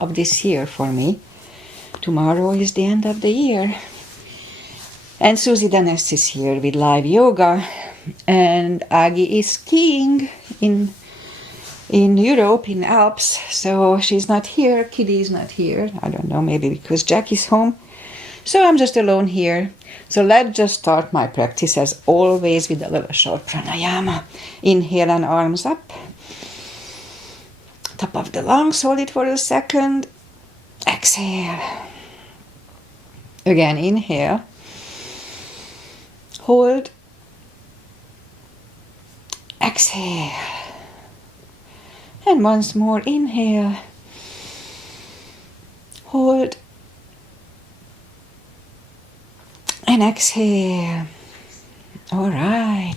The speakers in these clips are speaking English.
of this year for me. Tomorrow is the end of the year. And Susie Dennis is here with live yoga. And Aggie is skiing in Europe, in Alps. So she's not here. Kitty is not here. I don't know, maybe because Jack is home. So I'm just alone here. So let's just start my practice as always with a little short pranayama. Inhale and arms up. Top of the lungs, hold it for a second. Exhale. Again, inhale. Hold. Exhale. And once more, inhale. Hold. And exhale. All right.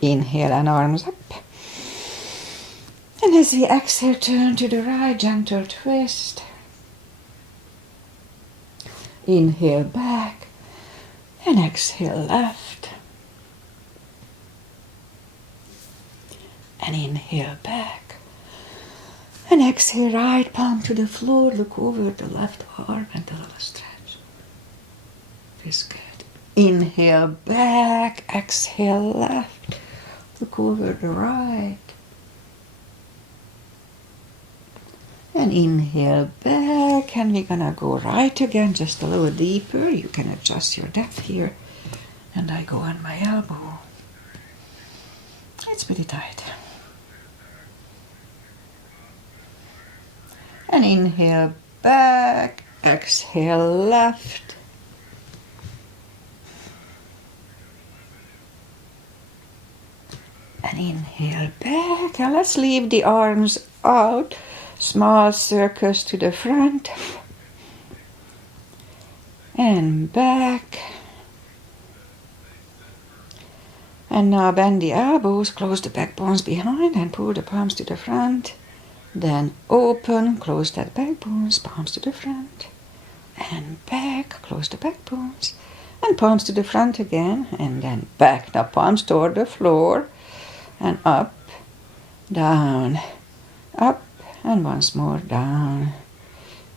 Inhale and arms up. And as we exhale, turn to the right, gentle twist. Inhale back. And exhale left. And inhale back. And exhale right palm to the floor. Look over the left arm and a little stretch. Feels good. Inhale back, exhale left, look over the right. And inhale back, and we're gonna go right again, just a little deeper. You can adjust your depth here. And I go on my elbow. It's pretty tight. And inhale back, exhale left. And inhale back, and let's leave the arms out, small circles to the front, and back. And now bend the elbows, close the back bones behind, and pull the palms to the front. Then open, close that back bones, palms to the front, and back, close the back bones, and palms to the front again, and then back. Now palms toward the floor. And up, down, up, and once more down,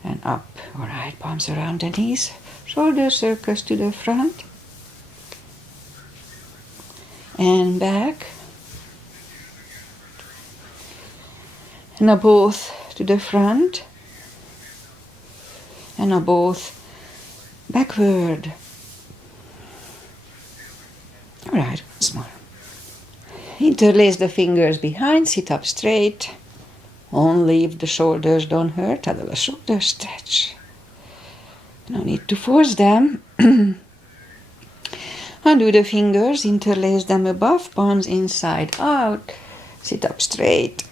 and up. All right, palms around the knees, shoulder circles to the front, and back. And now both to the front, and now both backward. All right, once more. Interlace the fingers behind, sit up straight. Only if the shoulders don't hurt, a little shoulder stretch. No need to force them. Undo the fingers, interlace them above, palms inside out. Sit up straight.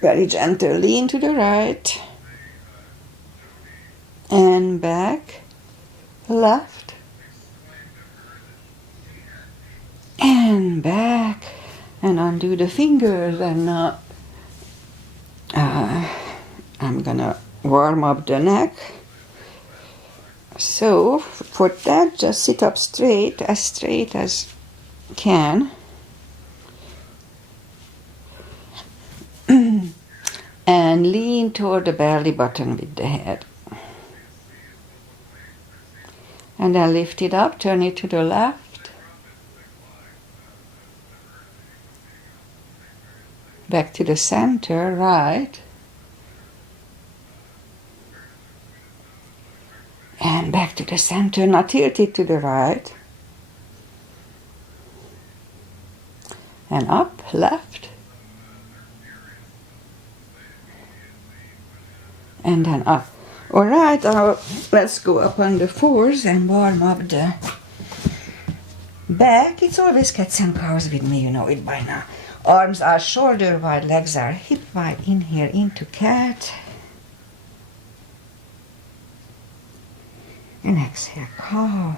Very gentle, lean to the right. And back, left. And back, and undo the fingers, and now I'm gonna warm up the neck. So for that, just sit up straight as can. And lean toward the belly button with the head. And then lift it up, turn it to the left. Back to the center, right. And back to the center, now tilt it to the right. And up, left. And then up. All right, let's go up on the fours and warm up the back. It's always cats and cows with me, you know it by now. Arms are shoulder wide, legs are hip wide. Inhale into cat. And exhale, cow.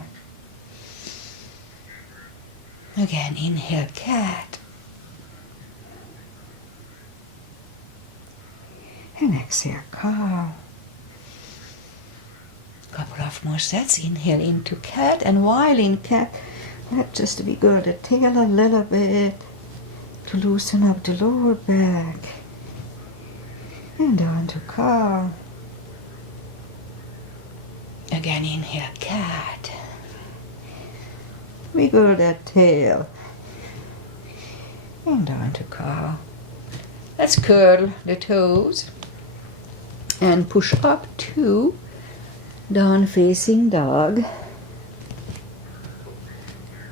Again, inhale, cat. And exhale, cow. Couple of more sets. Inhale into cat, and while in cat, let's just wiggle the tail a little bit to loosen up the lower back. And down to cow. Again inhale, cat. Wiggle that tail. And down to cow. Let's curl the toes and push up to down facing dog.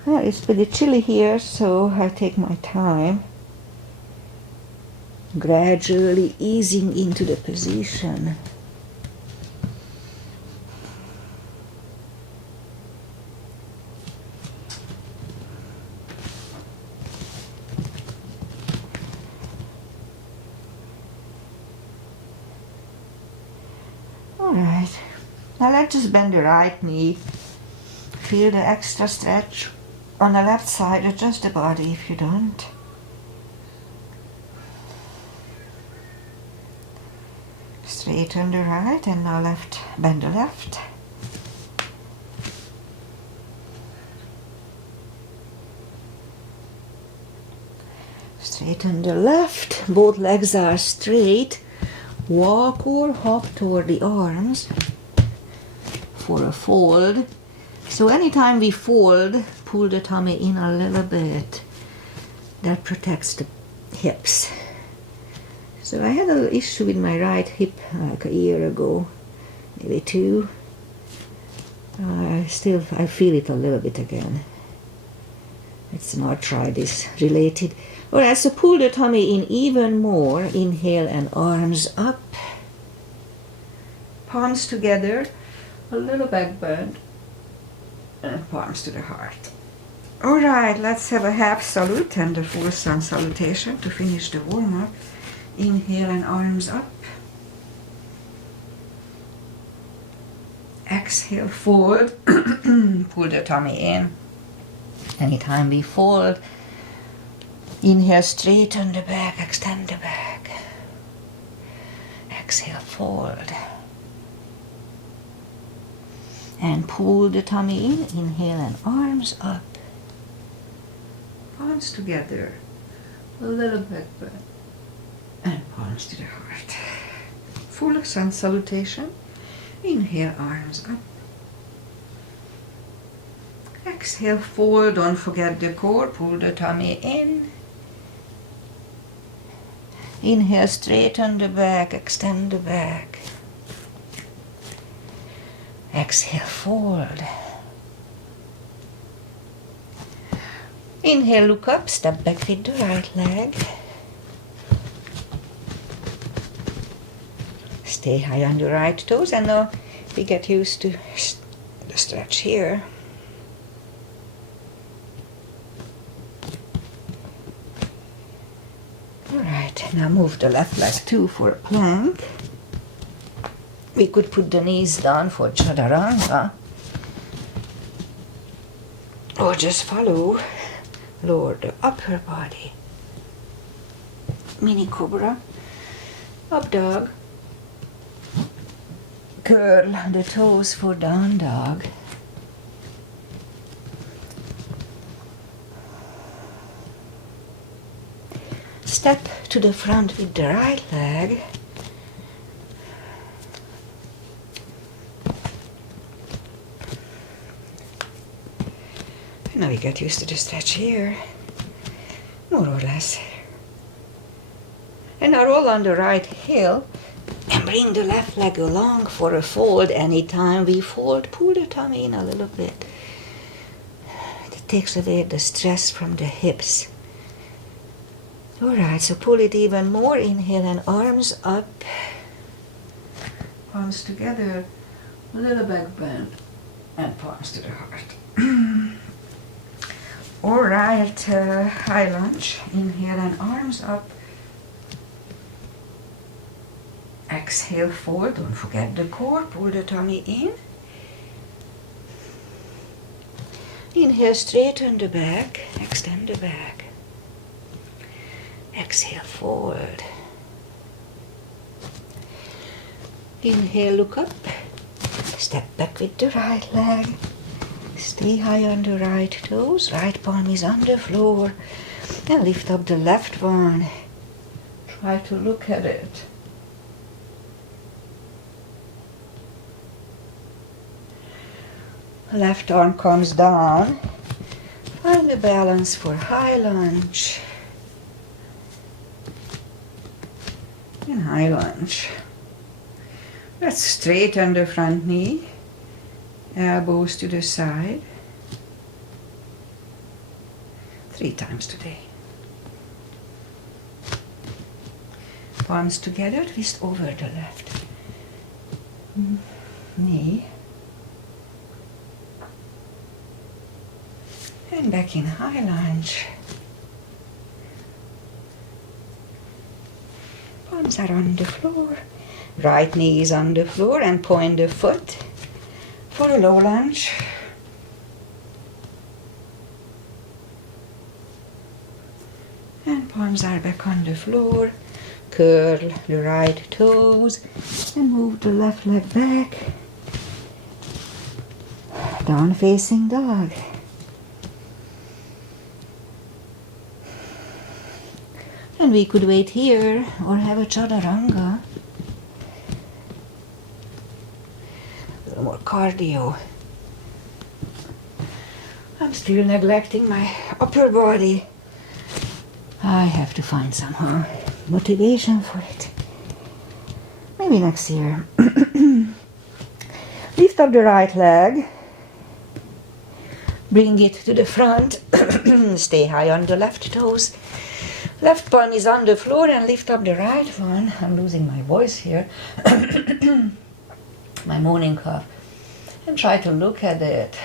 Well, it's pretty chilly here, so I take my time, gradually easing into the position. Alright, now let's just bend the right knee. Feel the extra stretch on the left side, adjust the body if you don't. Straighten the right and now left, bend the left. Straighten the left, both legs are straight. Walk or hop toward the arms for a fold. So anytime we fold, pull the tummy in a little bit. That protects the hips. So I had a little issue with my right hip like a year ago, maybe 2. I feel it a little bit again. It's an arthritis related. Alright, so pull the tummy in even more. Inhale and arms up. Palms together, a little back bend, and palms to the heart. Alright, let's have a half salute and a full sun salutation to finish the warm-up. Inhale and arms up. Exhale, fold. Pull the tummy in. Anytime we fold, inhale, straighten the back, extend the back. Exhale, fold. And pull the tummy in. Inhale and arms up. Palms together. A little back bend. And palms to the heart. Full sun salutation. Inhale, arms up. Exhale, fold. Don't forget the core. Pull the tummy in. Inhale, straighten the back, extend the back. Exhale, fold. Inhale, look up, step back with the right leg. Stay high on your right toes, and now we get used to the stretch here. Alright, now move the left leg too for a plank. We could put the knees down for chaturanga, or just follow, lower the upper body. Mini cobra, up dog. Curl the toes for down dog. Step to the front with the right leg. Now we get used to the stretch here, more or less. And now roll on the right heel and bring the left leg along for a fold. Anytime we fold, pull the tummy in a little bit. It takes away the stress from the hips. Alright, so pull it even more. Inhale and arms up. Palms together, a little back bend, and palms to the heart. Alright, high lunge. Inhale and arms up. Exhale, fold. Don't forget the core. Pull the tummy in. Inhale, straighten the back. Extend the back. Exhale, fold. Inhale, look up. Step back with the right leg. Stay high on the right toes. Right palm is on the floor. And lift up the left one. Try to look at it. Left arm comes down. Find the balance for high lunge. And high lunge. Let's straighten the front knee. Elbows to the side. 3 times today. Palms together, twist over the left knee. And back in high lunge. Palms are on the floor. Right knee is on the floor and point the foot for a low lunge. And palms are back on the floor. Curl the right toes and move the left leg back. Down facing dog. And we could wait here or have a chaturanga. A little more cardio. I'm still neglecting my upper body. I have to find somehow motivation for it. Maybe next year. Lift up the right leg. Bring it to the front. Stay high on the left toes. Left palm is on the floor and lift up the right one. I'm losing my voice here. My morning cough. And try to look at it.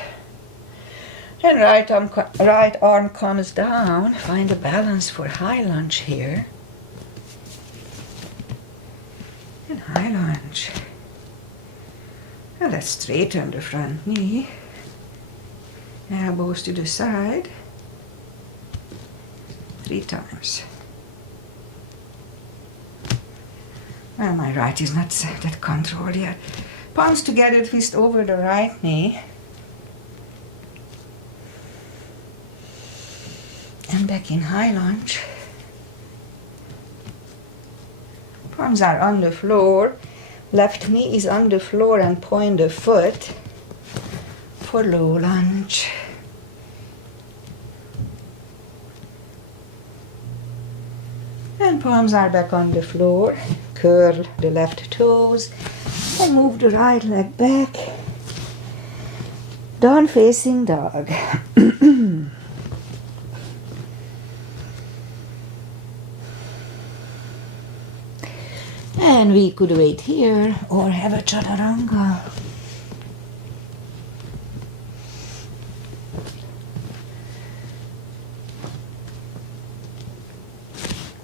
Then right arm comes down. Find a balance for high lunge here. And high lunge. Now let's straighten the front knee. Elbows to the side. 3 times. Well, my right is not that controlled yet. Palms together, twist over the right knee. And back in high lunge. Palms are on the floor. Left knee is on the floor and point the foot for low lunge. And palms are back on the floor. Curl the left toes and move the right leg back. Down facing dog. And we could wait here or have a chaturanga.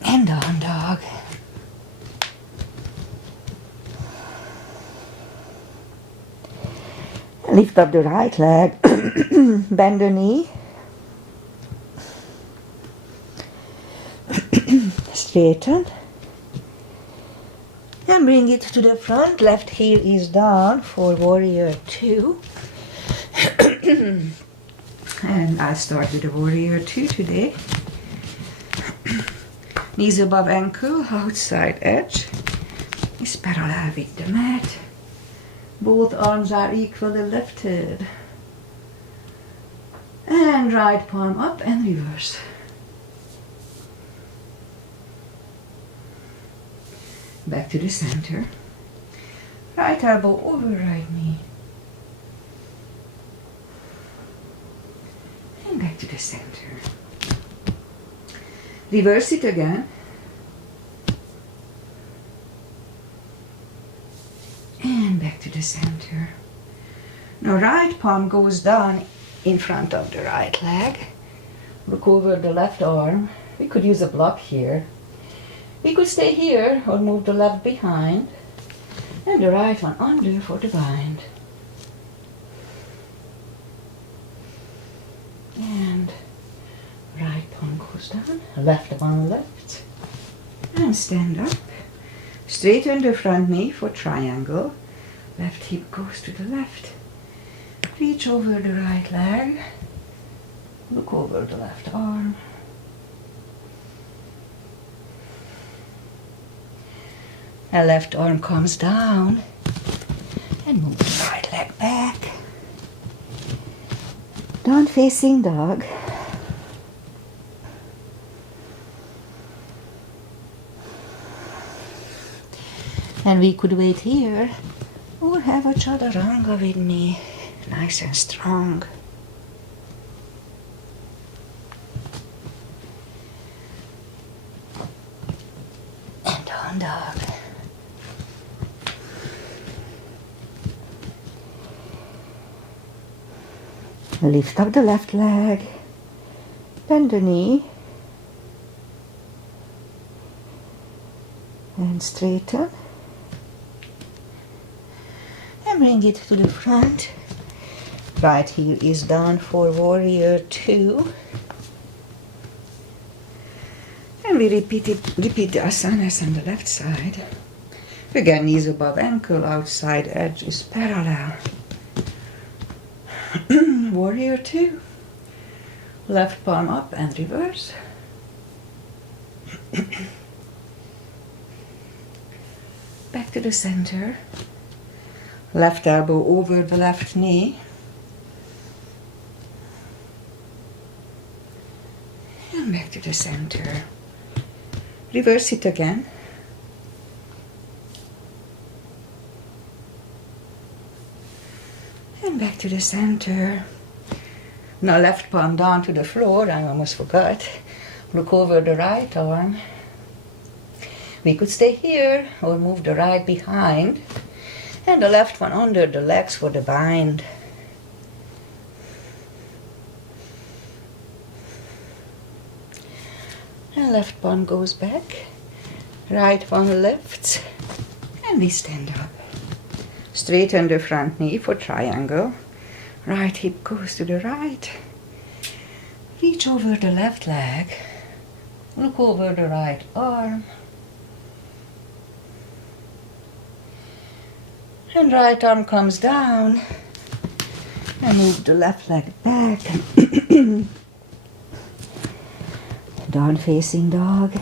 And down dog. Lift up the right leg. Bend the knee. Straighten. And bring it to the front. Left heel is down for warrior 2. And I'll start with the warrior 2 today. Knees above ankle, outside edge is parallel with the mat. Both arms are equally lifted. And right palm up and reverse. Back to the center. Right elbow over right knee. And back to the center. Reverse it again. And back to the center. Now right palm goes down in front of the right leg. Look over the left arm. We could use a block here. We could stay here or move the left behind and the right one under for the bind. And right palm goes down, left one left, and stand up. Straighten the front knee for triangle. Left hip goes to the left. Reach over the right leg. Look over the left arm. The left arm comes down and move the right leg back. Down facing dog. And we could wait here or have a chaturanga with me, nice and strong. And down dog. Lift up the left leg, bend the knee, and straighten. And bring it to the front. Right heel is down for warrior 2. And we repeat the asanas on the left side. Again, knees above ankle, outside edge is parallel. Warrior 2. Left palm up and reverse. Back to the center. Left elbow over the left knee. And back to the center. Reverse it again. And back to the center. Now left palm down to the floor, I almost forgot. Look over the right arm. We could stay here or move the right behind. And the left one under the legs for the bind. And left palm goes back. Right one lifts. And we stand up. Straighten the front knee for triangle. Right hip goes to the right. Reach over the left leg. Look over the right arm. And right arm comes down. And move the left leg back. Down facing dog.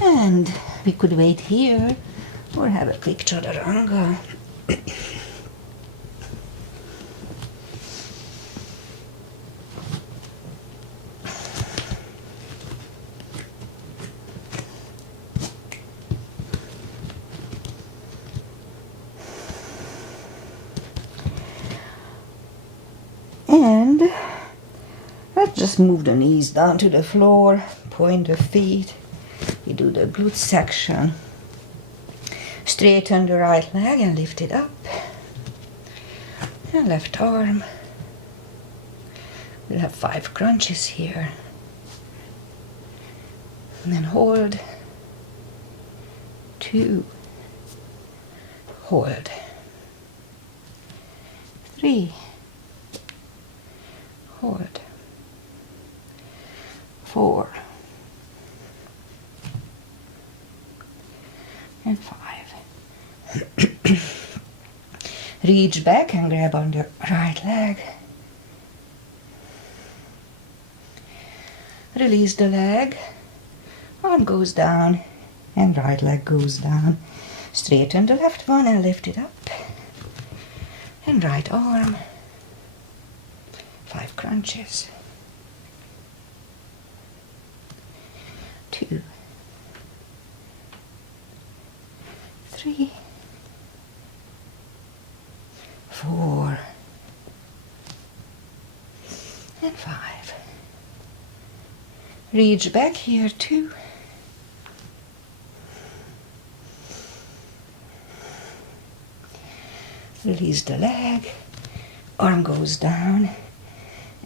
And we could wait here or have a quick chaturanga. And let's just move the knees down to the floor, point the feet. We do the glute section. Straighten the right leg and lift it up. And left arm. We'll have 5 crunches here. And then hold. 2. Hold. 3. Hold. 4. And 5. Reach back and grab on the right leg. Release the leg. Arm goes down and right leg goes down. Straighten the left one and lift it up. And right arm. 5 crunches. 2. 3. 4. And 5. Reach back here 2. Release the leg. Arm goes down.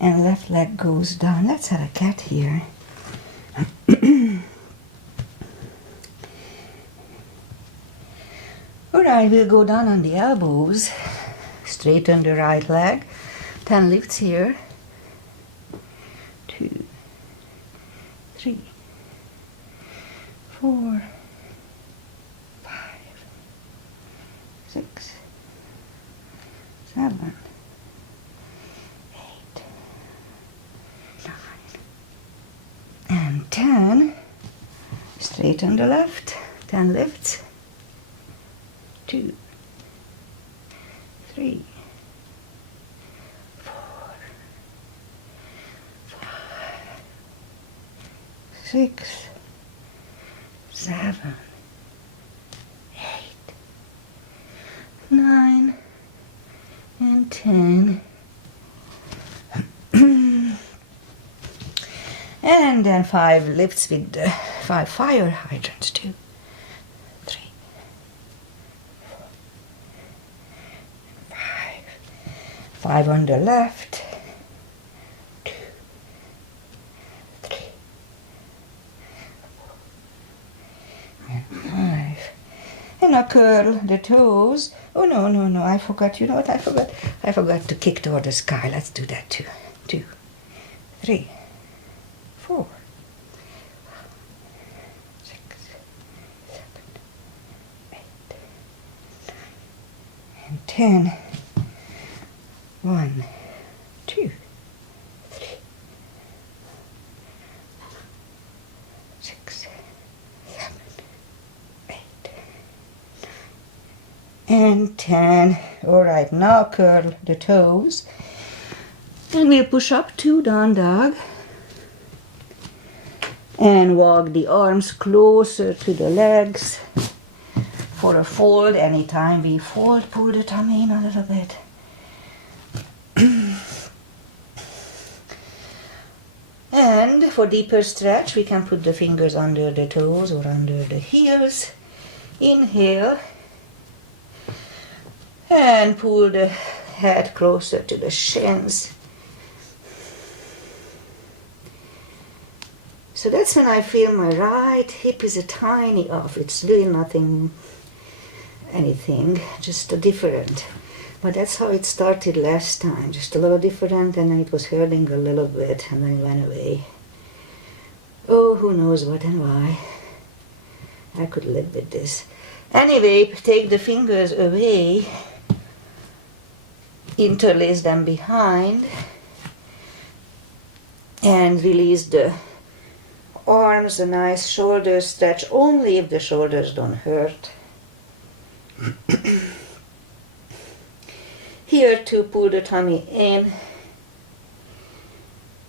And left leg goes down. Let's have a cat here. Alright, we'll go down on the elbows. Straighten the right leg. 10 lifts here. 2, 3, 4, 5, 6, 7, 8, 9, and 10. Straighten the left. 10 lifts. 2, 3, 4, 5, 6, 7, 8, 9, and 10. And then 5 lifts with the 5 fire hydrants. 2, 3, 4, 5. 5 on the left. 2, 3, 4, and 5. And now curl the toes. Oh no, I forgot. You know what I forgot? I forgot to kick toward the sky. Let's do that too. 2, 3, 4, 6, 7, 8, 9, and 10. 1, 2, 3, 6, 7, 8, 9, and 10. Alright, now curl the toes. And we'll push up 2 down dog. And walk the arms closer to the legs for a fold. Anytime we fold, pull the tummy in a little bit. And for deeper stretch, we can put the fingers under the toes or under the heels. Inhale. And pull the head closer to the shins. So that's when I feel my right hip is a tiny off. It's really anything, just a different. But that's how it started last time, just a little different, and then it was hurting a little bit, and then it went away. Oh, who knows what and why. I could live with this. Anyway, take the fingers away, interlace them behind, and release the arms, a nice shoulder stretch, only if the shoulders don't hurt. Here to pull the tummy in.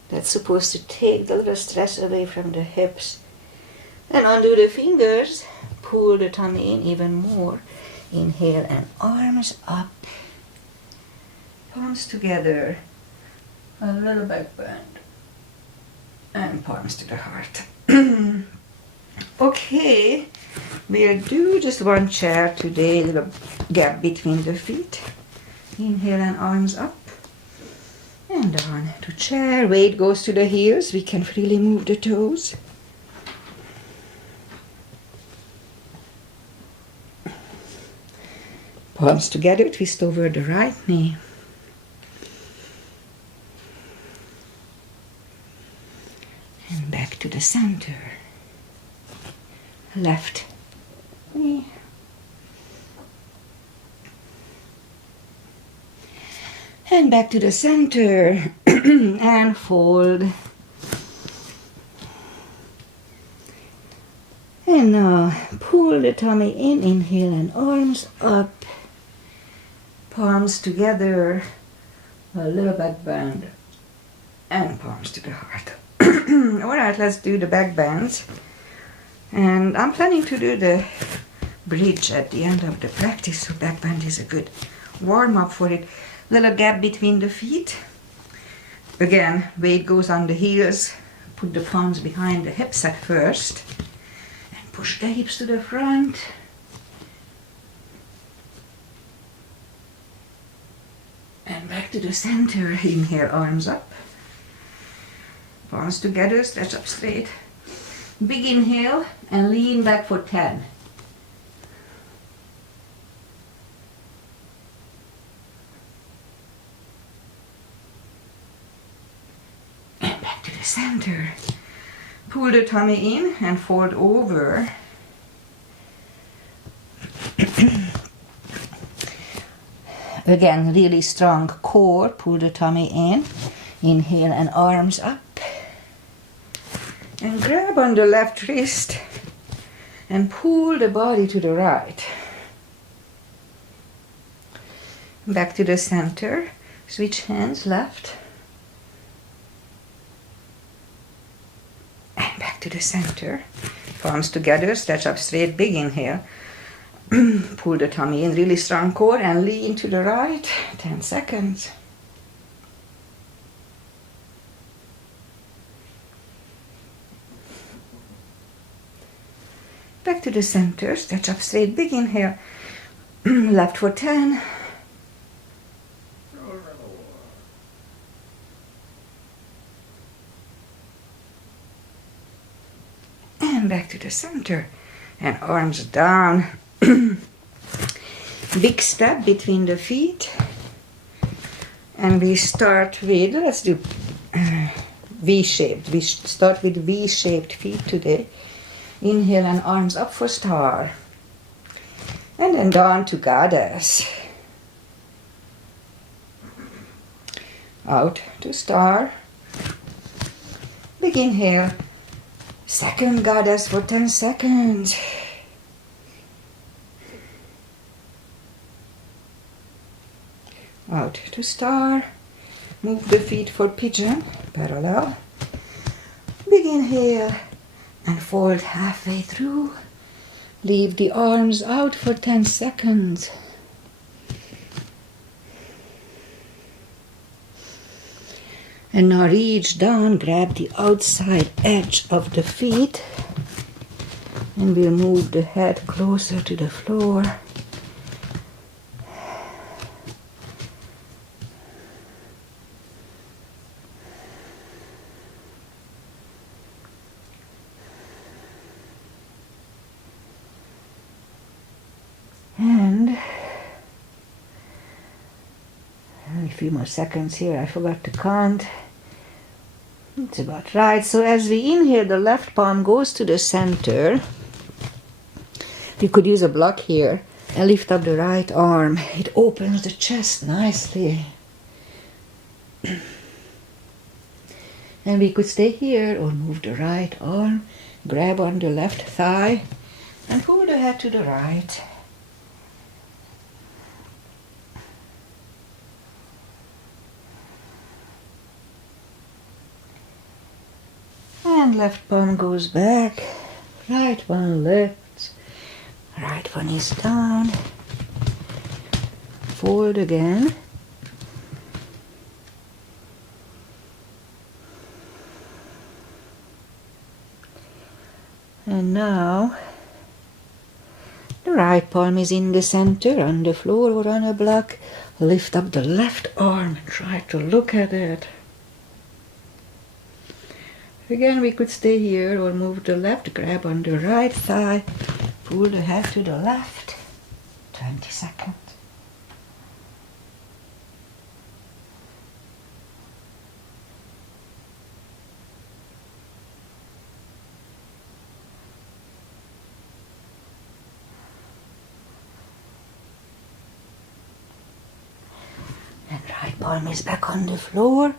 That's supposed to take the little stress away from the hips. And undo the fingers, pull the tummy in even more. Inhale and arms up. Palms together, a little back bend. And palms to the heart. Okay, we'll do just one chair today, a little gap between the feet. Inhale and arms up. And down to chair. Weight goes to the heels. We can freely move the toes. Palms together, twist over the right knee. And back to the center. Left knee. And back to the center. And fold. And now pull the tummy in. Inhale and arms up. Palms together. A little back bend. And palms to the heart. Alright, let's do the back bends. And I'm planning to do the bridge at the end of the practice, so back bend is a good warm up for it. Little gap between the feet. Again, weight goes on the heels. Put the palms behind the hips at first. And push the hips to the front. And back to the center. Inhale, arms up. Palms together, stretch up straight. Big inhale and lean back for 10. And back to the center. Pull the tummy in and fold over. Again, really strong core. Pull the tummy in. Inhale and arms up. And grab on the left wrist and pull the body to the right. Back to the center. Switch hands, left. And back to the center. Palms together, stretch up straight, big inhale. Pull the tummy in, really strong core, and lean to the right. 10 seconds. Back to the center, stretch up straight, big inhale. Left for 10. And back to the center. And arms down. Big step between the feet. And we start with, let's do V-shaped. We start with V-shaped feet today. Inhale and arms up for star. And then down to goddess. Out to star. Big inhale. Second goddess for 10 seconds. Out to star. Move the feet for pigeon, parallel. Big inhale and fold halfway through. Leave the arms out for 10 seconds. And now reach down, grab the outside edge of the feet. And we'll move the head closer to the floor. And a few more seconds here, I forgot to count. It's about right. So as we inhale, the left palm goes to the center. You could use a block here and lift up the right arm. It opens the chest nicely. And we could stay here or move the right arm, grab on the left thigh and pull the head to the right. And left palm goes back, right one lifts, right one is down, fold again, and now the right palm is in the center, on the floor or on a block. Lift up the left arm and try to look at it. Again, we could stay here or move the left, grab on the right thigh, pull the head to the left. 20 seconds. And right palm is back on the floor,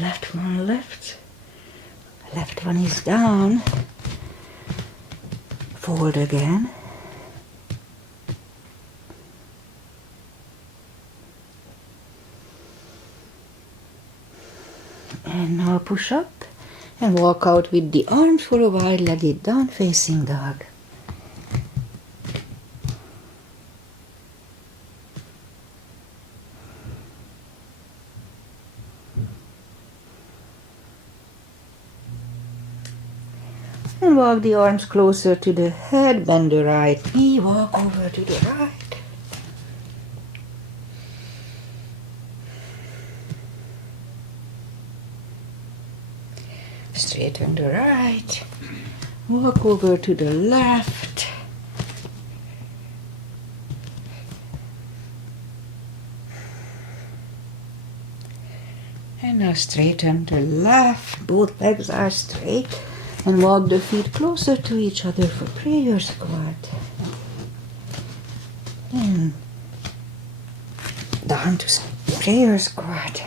left one left. Left one is down, fold again, and now push up and walk out with the arms for a while, let it down, facing dog. And walk the arms closer to the head, bend the right knee, walk over to the right. Straighten the right, walk over to the left. And now straighten the left, both legs are straight. And walk the feet closer to each other for prayer squat. And down to prayer squat.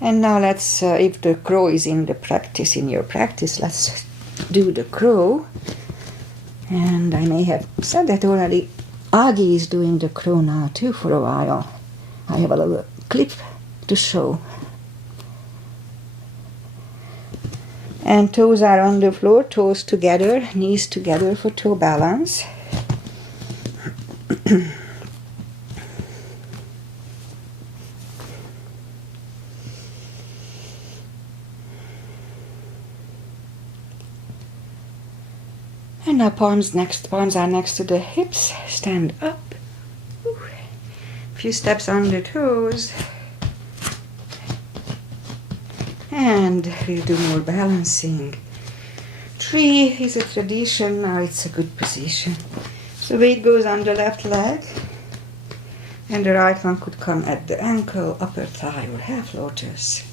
And now let's, if the crow is in your practice, let's do the crow. And I may have said that already. Agi is doing the crow now too for a while. I have a little clip to show. And toes are on the floor, toes together, knees together for toe balance. And now palms are next to the hips. Stand up. A few steps on the toes. And we'll do more balancing. 3 is a tradition. Now it's a good position. So weight goes on the left leg. And the right one could come at the ankle, upper thigh, or half lotus.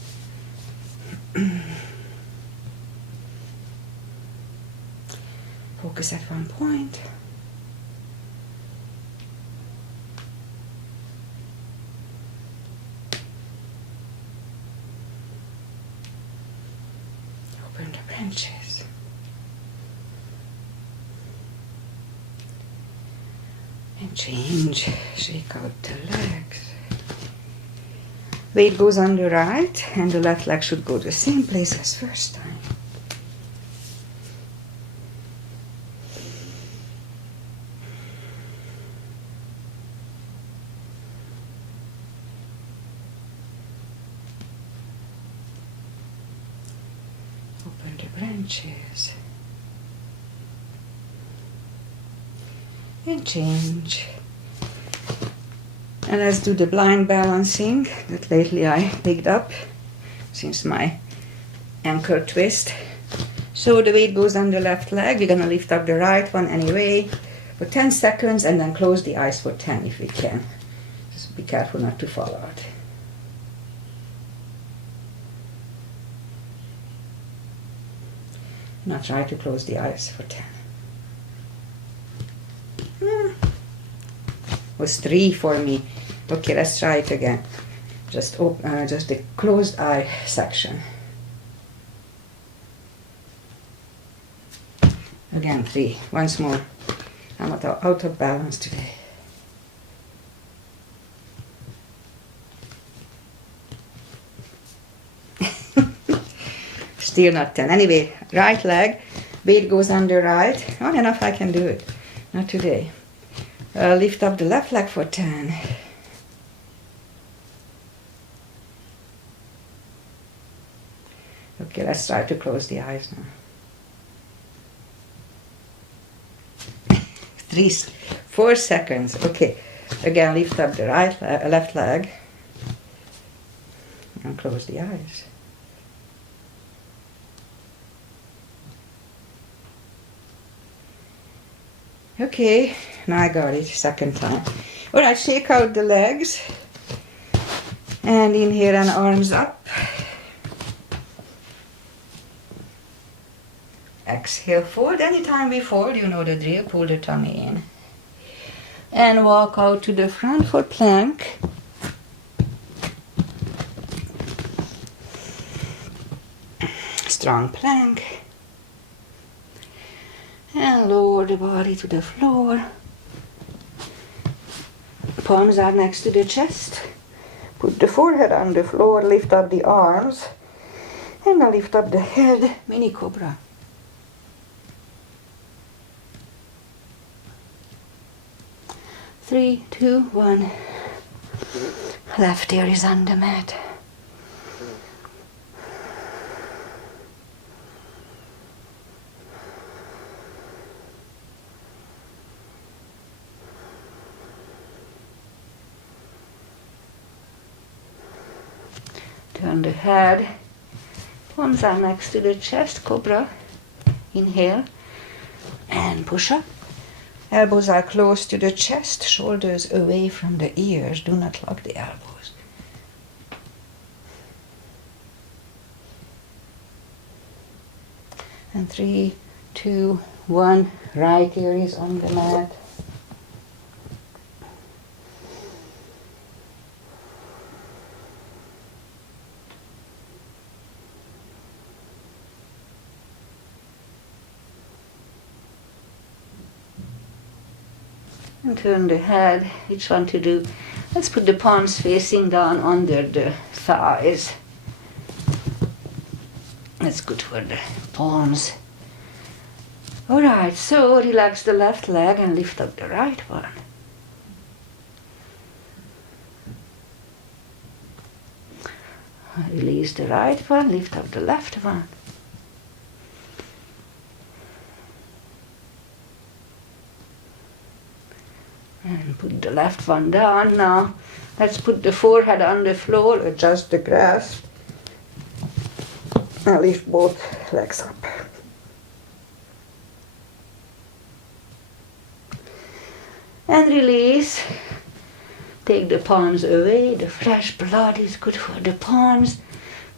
Focus at one point. Open the branches. And change. Shake out the legs. Weight goes on the right, and the left leg should go the same place as first time. Open the branches. And change. And let's do the blind balancing that lately I picked up since my ankle twist. So the weight goes on the left leg. We're going to lift up the right one anyway for 10 seconds and then close the eyes for 10 if we can. Just be careful not to fall out. Now try to close the eyes for 10. Was 3 for me. Okay, let's try it again. Just the closed eye section. Again 3. Once more. I'm out of balance today. Still not 10. Anyway, right leg. Weight goes on the right. Not enough, I can do it. Not today. Lift up the left leg for 10. Okay, let's try to close the eyes now. 4 seconds. Okay, again lift up the left leg and close the eyes. Okay, now I got it, second time. Alright, shake out the legs. And inhale and arms up. Exhale, fold. Anytime we fold, you know the drill, pull the tummy in. And walk out to the front for plank. Strong plank. And lower the body to the floor. Palms are next to the chest. Put the forehead on the floor, lift up the arms. And now lift up the head, mini cobra. Three, two, one. Left ear is on the mat. Turn the head. Palms are next to the chest, cobra. Inhale and push up. Elbows are close to the chest, shoulders away from the ears. Do not lock the elbows. And 3, 2, 1. Right ear is on the mat. And turn the head. Which one to do? Let's put the palms facing down under the thighs. That's good for the palms. Alright, so relax the left leg and lift up the right one. Release the right one, lift up the left one. And put the left one down now. Let's put the forehead on the floor, adjust the grasp. And lift both legs up. And release. Take the palms away. The fresh blood is good for the palms.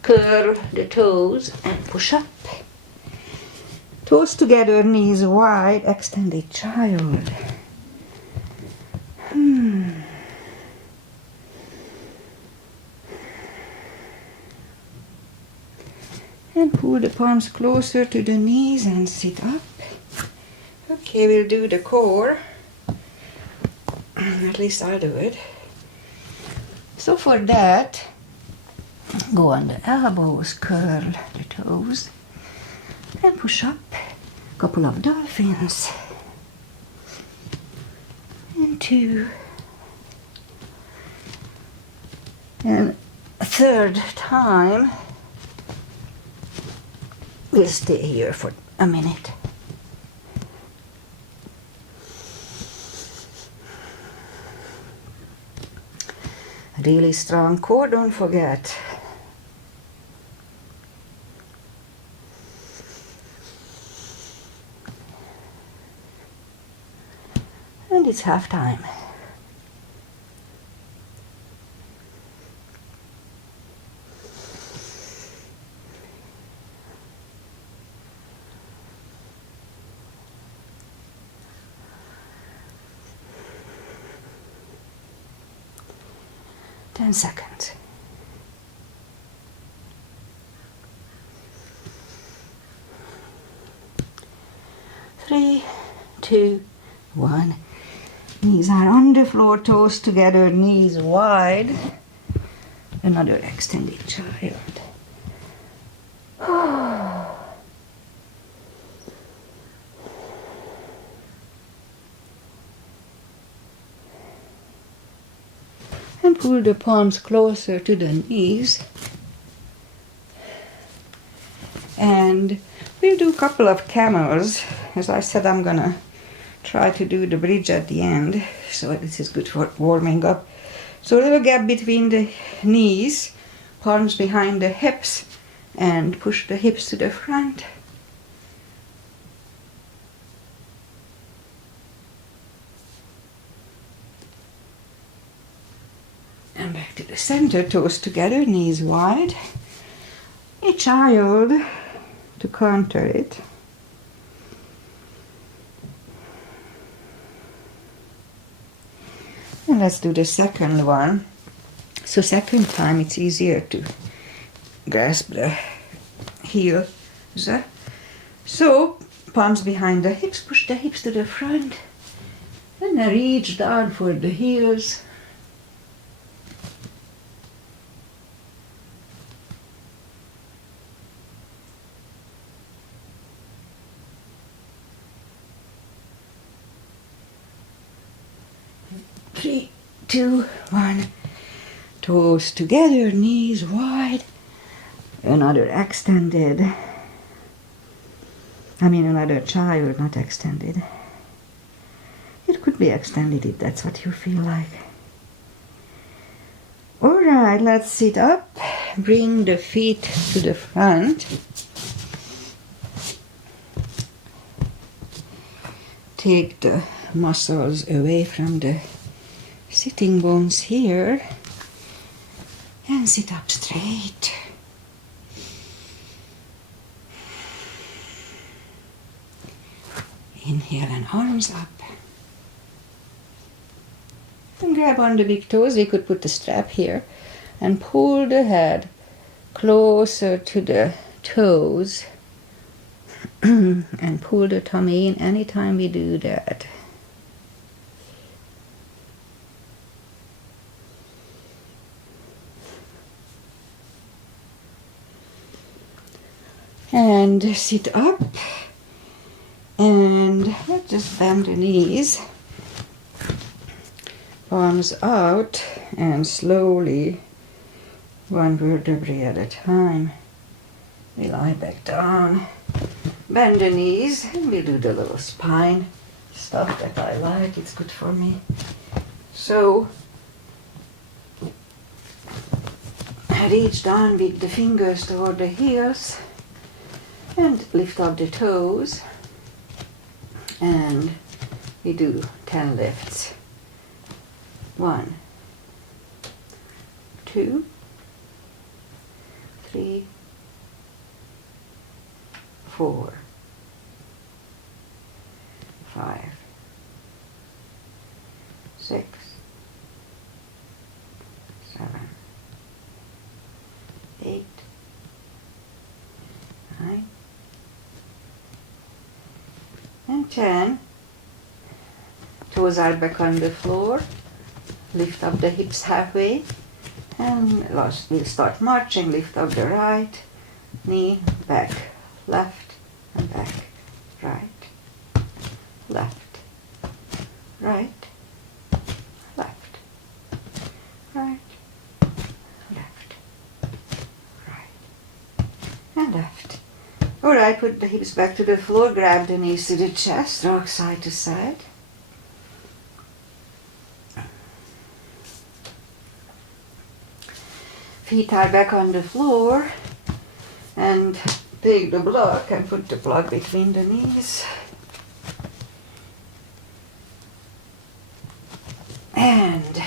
Curl the toes and push up. Toes together, knees wide, extended child. And pull the palms closer to the knees and sit up. Okay, we'll do the core. At least I'll do it. So for that, go on the elbows, curl the toes, and push up. Couple of dolphins. And 2. And a third time, we'll stay here for a minute. Really strong core, don't forget. And it's half time. Ten seconds. 3, 2, 1. Knees are on the floor, toes together, knees wide. Another extended child. And pull the palms closer to the knees. And we'll do a couple of camels. As I said, I'm gonna try to do the bridge at the end, so this is good for warming up. So a little gap between the knees, palms behind the hips, and push the hips to the front. And back to the center, toes together, knees wide. A child to counter it. And let's do the second one. So second time it's easier to grasp the heels. So palms behind the hips, push the hips to the front. And then reach down for the heels. Three, 2, 1. Toes together, knees wide. Another extended. Another child, not extended. It could be extended if that's what you feel like. Alright, let's sit up. Bring the feet to the front. Take the muscles away from the sitting bones here. And sit up straight. Inhale and arms up. And grab on the big toes. We could put the strap here. And pull the head closer to the toes. And pull the tummy in anytime we do that. And sit up. And let's just bend the knees. Palms out and slowly, one vertebrae at a time, we lie back down. Bend the knees and we'll do the little spine stuff that I like. It's good for me. So, reach down with the fingers toward the heels and lift up the toes. And we do 10 lifts. 1, 2, 3, 4, 5, 6, 7, 8, 9, and 10. Toes are back on the floor. Lift up the hips halfway. And last, we'll start marching. Lift up the right knee, back, left, and back, right, left, right, left, right, left, right, and left. Alright, put the hips back to the floor, grab the knees to the chest, rock side to side. Feet are back on the floor, and take the block and put the block between the knees. And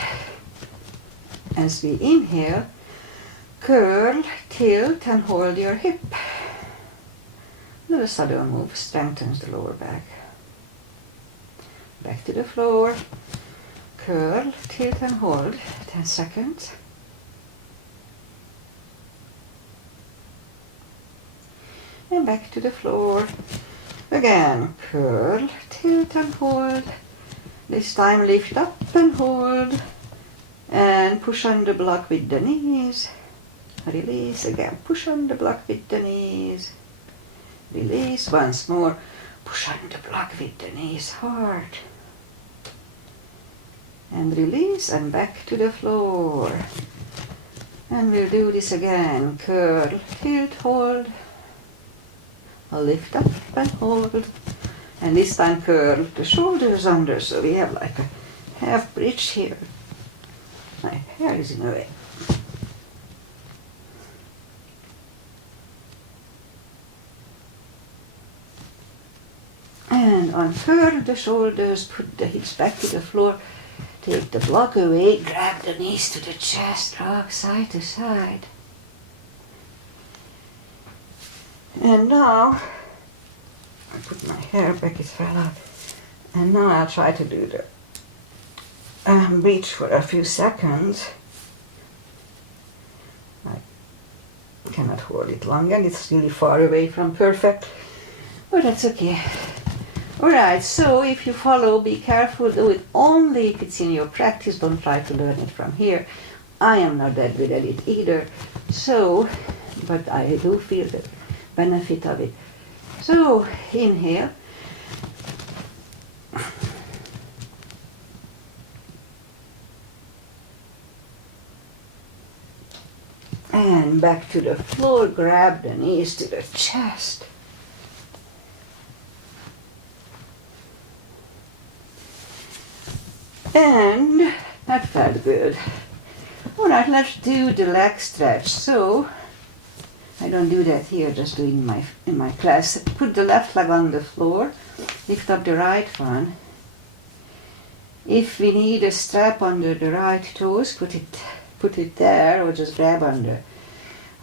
as we inhale, curl, tilt, and hold your hip. Little subtle move strengthens the lower back. Back to the floor, curl, tilt, and hold. 10 seconds. And back to the floor. Again, curl, tilt, and hold. This time lift up and hold. And push on the block with the knees. Release again, push on the block with the knees. Release once more, push on the block with the knees hard. And release and back to the floor. And we'll do this again, curl, tilt, hold. Lift up and hold. And this time curl the shoulders under, so we have like a half bridge here. My hair is in the way. And uncurl the shoulders, put the hips back to the floor, take the block away, grab the knees to the chest, rock side to side. And now, I put my hair back, it fell out. And now I'll try to do the bridge for a few seconds. I cannot hold it long and it's really far away from perfect, but that's okay. Alright, so if you follow, be careful, do it only if it's in your practice, don't try to learn it from here. I am not that good at it either, so, but I do feel the benefit of it. So, inhale. And back to the floor, grab the knees to the chest. And that felt good. Alright, let's do the leg stretch. So, I don't do that here, just do it in my class. Put the left leg on the floor, lift up the right one. If we need a strap under the right toes, put it there, or just grab on the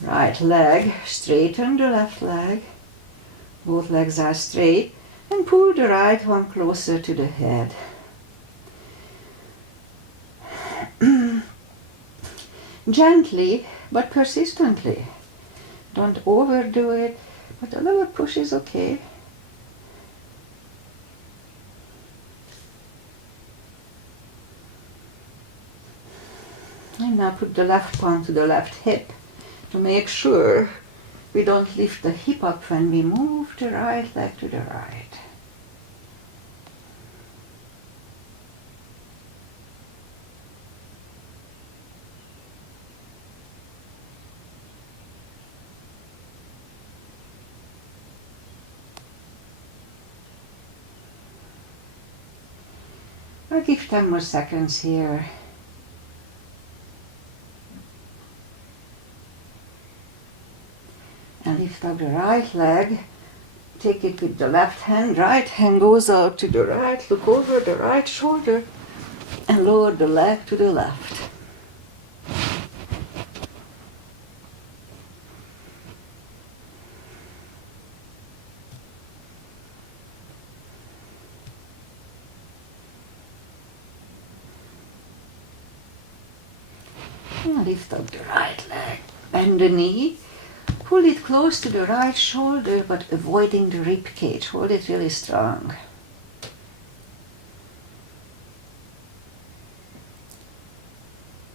right leg, straighten the left leg. Both legs are straight, and pull the right one closer to the head. Gently, but persistently. Don't overdo it, but a little push is okay. And now put the left palm to the left hip to make sure We don't lift the hip up when we move the right leg to the right. I'll give 10 more seconds here. And lift up the right leg. Take it with the left hand. Right hand goes out to the right. Look over the right shoulder and lower the leg to the left. And lift up the right leg. Bend the knee. Pull it close to the right shoulder, but avoiding the rib cage. Hold it really strong.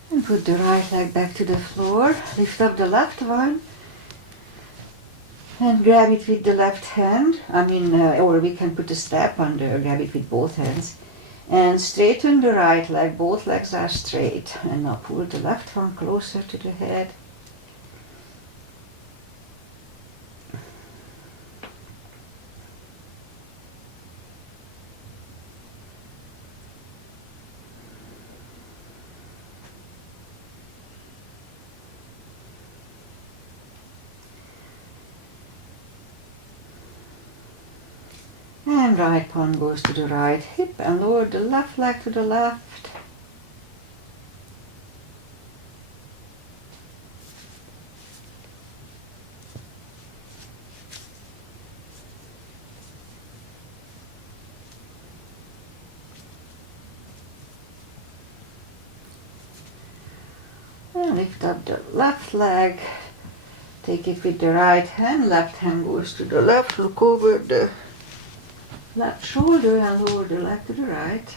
And put the right leg back to the floor. Lift up the left one. And grab it with the left hand. Or we can put a strap under, grab it with both hands. And straighten the right leg. Both legs are straight. And now pull the left one closer to the head. And right palm goes to the right hip and lower the left leg to the left. And lift up the left leg. Take it with the right hand. Left hand goes to the left. Look over the left shoulder and lower the leg to the right.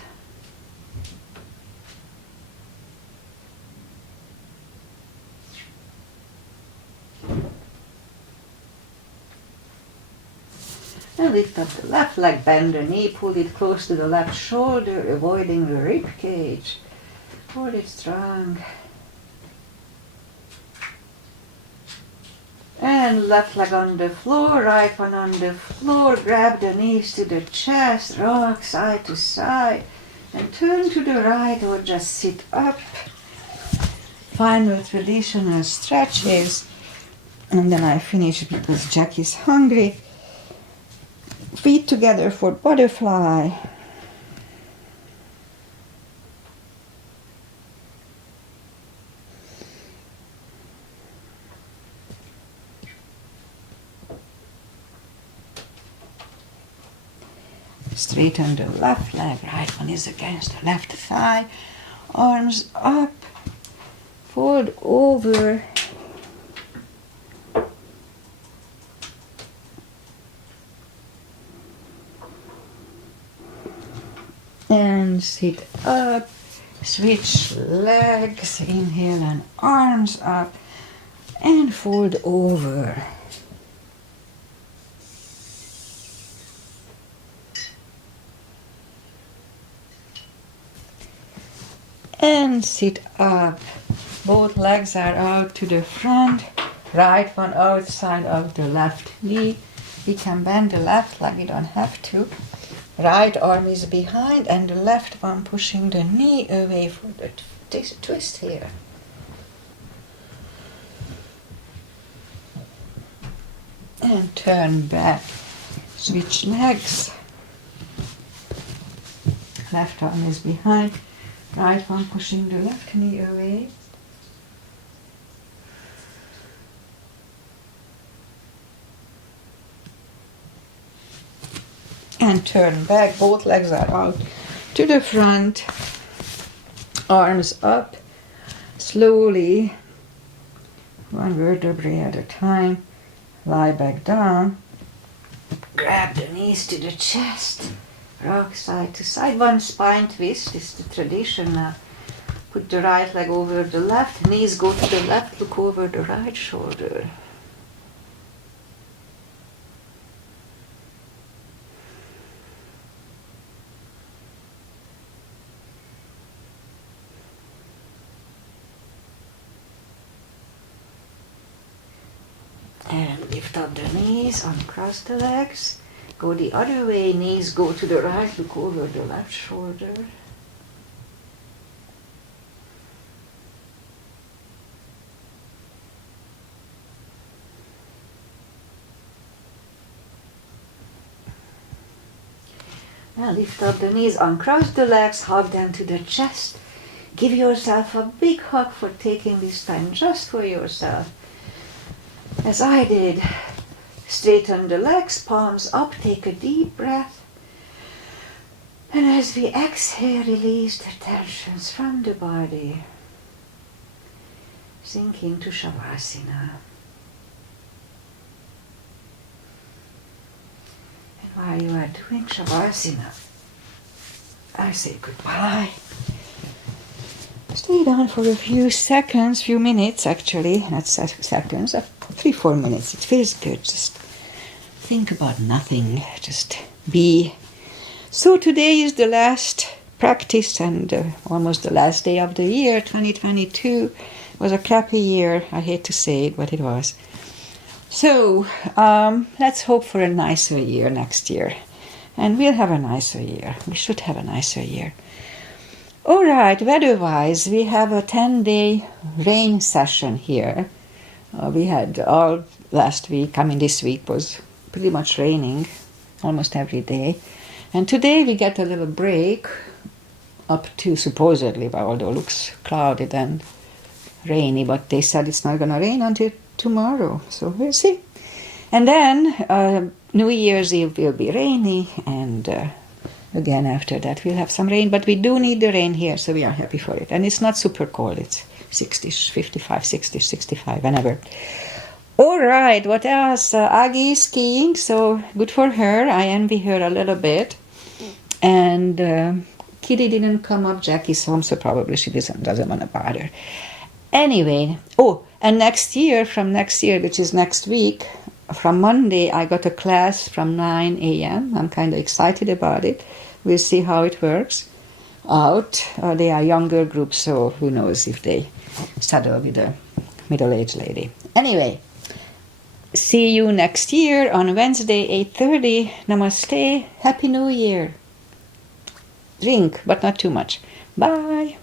And lift up the left leg, bend the knee, pull it close to the left shoulder, avoiding the rib cage. Hold it strong. And left leg on the floor, right one on the floor. Grab the knees to the chest, rock side to side. And turn to the right or just sit up. Final traditional stretches. And then I finish because Jack is hungry. Feet together for butterfly. Straighten the left leg, right one is against the left thigh. Arms up, fold over. And sit up, switch legs, inhale and arms up, and fold over. And sit up. Both legs are out to the front, right one outside of the left knee. We can bend the left leg, we don't have to. Right arm is behind and the left one pushing the knee away for the twist here. And turn back. Switch legs. Left arm is behind. Right one pushing the left knee away. And turn back, both legs are out to the front, arms up, slowly, one vertebrae at a time, lie back down, grab the knees to the chest, rock side to side, one spine twist is the tradition. Put the right leg over the left, knees go to the left, look over the right shoulder. And lift up the knees, uncross the legs. Go the other way, knees go to the right, look over the left shoulder. Now lift up the knees, uncross the legs, hug them to the chest. Give yourself a big hug for taking this time just for yourself. As I did. Straighten the legs, palms up, take a deep breath. And as we exhale, release the tensions from the body. Sink into Shavasana. And while you are doing Shavasana, I say goodbye. Stay down for a few seconds, few minutes actually, not seconds, 3-4 minutes. It feels good. Just think about nothing. Just be. So today is the last practice and almost the last day of the year. 2022 was a crappy year. I hate to say it, but it was. So let's hope for a nicer year next year. And we'll have a nicer year. We should have a nicer year. All right, weather-wise, we have a 10-day rain session here. We had all last week, this week was pretty much raining almost every day. And today we get a little break up to supposedly, although it looks clouded and rainy, but they said it's not going to rain until tomorrow, so we'll see. And then New Year's Eve will be rainy, and again after that we'll have some rain, but we do need the rain here, so we are happy for it. And it's not super cold, it's 60s, 55, 60s, 65, whenever. All right, what else? Aggie is skiing, so good for her. I envy her a little bit. And Kitty didn't come up. Jackie's home, so probably she doesn't want to bother. Anyway, and from next year, which is next week, from Monday, I got a class from 9 a.m. I'm kind of excited about it. We'll see how it works out. They are younger groups, so who knows if they settle with a middle-aged lady. Anyway, see you next year on Wednesday, 8:30. Namaste. Happy New Year. Drink, but not too much. Bye.